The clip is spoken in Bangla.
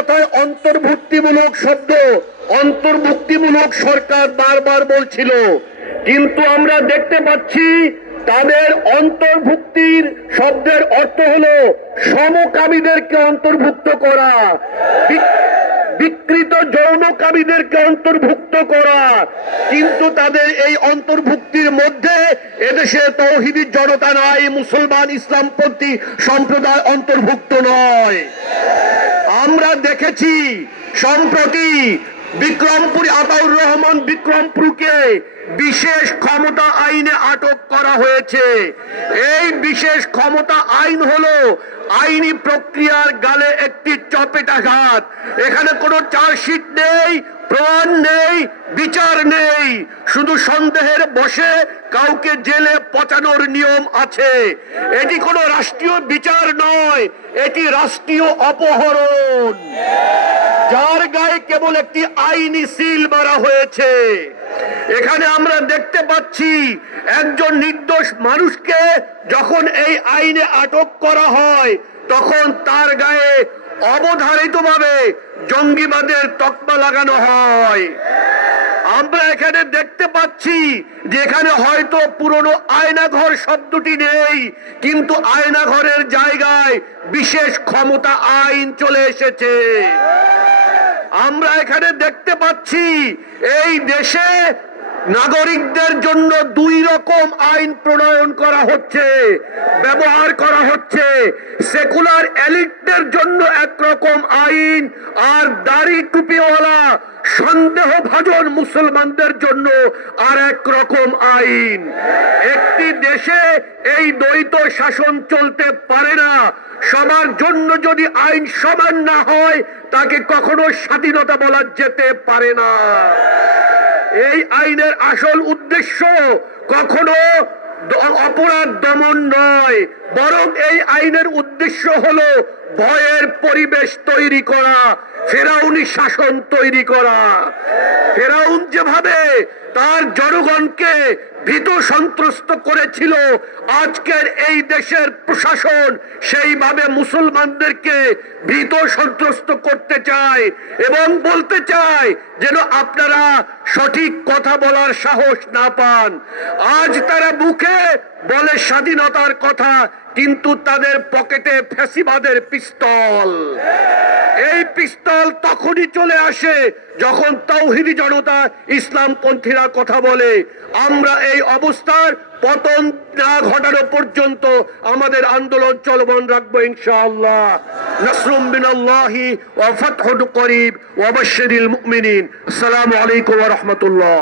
কথায় অন্তর্ভুক্তিমূলক শব্দ, অন্তর্ভুক্তিমূলক সরকার বারবার বলছিল, কিন্তু আমরা দেখতে পাচ্ছি তাদের অন্তর্ভুক্তির শব্দের অর্থ হলো সমকামীদেরকে অন্তর্ভুক্ত করা, বিকৃত যৌনকামীদেরকে অন্তর্ভুক্ত করা। কিন্তু তাদের এই অন্তর্ভুক্তির মধ্যে এদেশে তৌহিদি জনতা নয়, মুসলমান ইসলামপন্থী সম্প্রদায় অন্তর্ভুক্ত নয়। আমরা দেখেছি সম্প্রতি বিক্রমপুর আতাউর রহমান বিক্রমপুরকে বিশেষ ক্ষমতা আইনে আটক করা হয়েছে। এই বিশেষ ক্ষমতা আইন হলো আইনি প্রক্রিয়ার গালে একটি চপেটাঘাত। এখানে কোনো চার্জশিট নেই, প্রমাণ নেই, বিচার নেই, শুধু সন্দেহের বশে কাউকে জেলে পচানোর নিয়ম আছে। এটি কোনো রাষ্ট্রীয় বিচার নয়, এটি রাষ্ট্রীয় অপহরণ, যার গায়ে কেবল একটি আইনি সিল মারা হয়েছে। এখানে আমরা দেখতে পাচ্ছি একজন নির্দোষ মানুষকে যখন এই আইনে আটক করা হয় তখন তার গায়ে অবধারিতভাবে জঙ্গিবাদের তকমা লাগানো হয়। আমরা এখানে দেখতে পাচ্ছি যে এখানে হয়তো পুরনো আয়নাঘর শব্দটি নেই, কিন্তু আয়নাঘরের জায়গায় বিশেষ ক্ষমতা আইন চলে এসেছে। আমরা এখানে দেখতে পাচ্ছি এই দেশে নাগরিকদের জন্য দুই রকম আইন প্রণয়ন করা হচ্ছে, ব্যবহার করা হচ্ছে। সেকুলার এলিটদের জন্য একরকম আইন, আর দাড়ি টুপিওয়ালা সন্দেহভাজন মুসলমানদের জন্য আর এক রকম আইন। একটি দেশে এই দ্বৈত শাসন চলতে পারে না। সবার জন্য যদি আইন সমান না হয় তাকে কখনো স্বাধীনতা বলা যেতে পারে না। এই আইনের আসল উদ্দেশ্য কখনো অপরাধ দমন নয়, বরং এই আইনের উদ্দেশ্য হলো ভয়ের পরিবেশ তৈরি করা, ফেরাউনি শাসন তৈরি করা। ফেরাউন যেভাবে তার জনগণকে ভীত সন্ত্রস্ত করেছিল, আজকের এই দেশের প্রশাসন সেইভাবে মুসলমানদেরকে ভীত সন্ত্রস্ত করতে চায় এবং বলতে চায় যেন আপনারা সঠিক কথা বলার সাহস না পান। আজ তারা মুখে বলে স্বাধীনতার কথা, কিন্তু তাদের পকেটে ফ্যাসিবাদের পিস্তল। এই পিস্তল তখনই চলে আসে যখন তাওহীদি জনতা ইসলামপন্থীরা কথা বলে। আমরা এই অবস্থার পতন না ঘটানো পর্যন্ত আমাদের আন্দোলন চলমান রাখবো ইনশাআল্লাহ। নাসরুম মিনাল্লাহি ওয়া ফাতহুন করিব ওয়া বাশশিরিল মুমিনিন। আসসালামু আলাইকুম ওয়া রাহমাতুল্লাহ।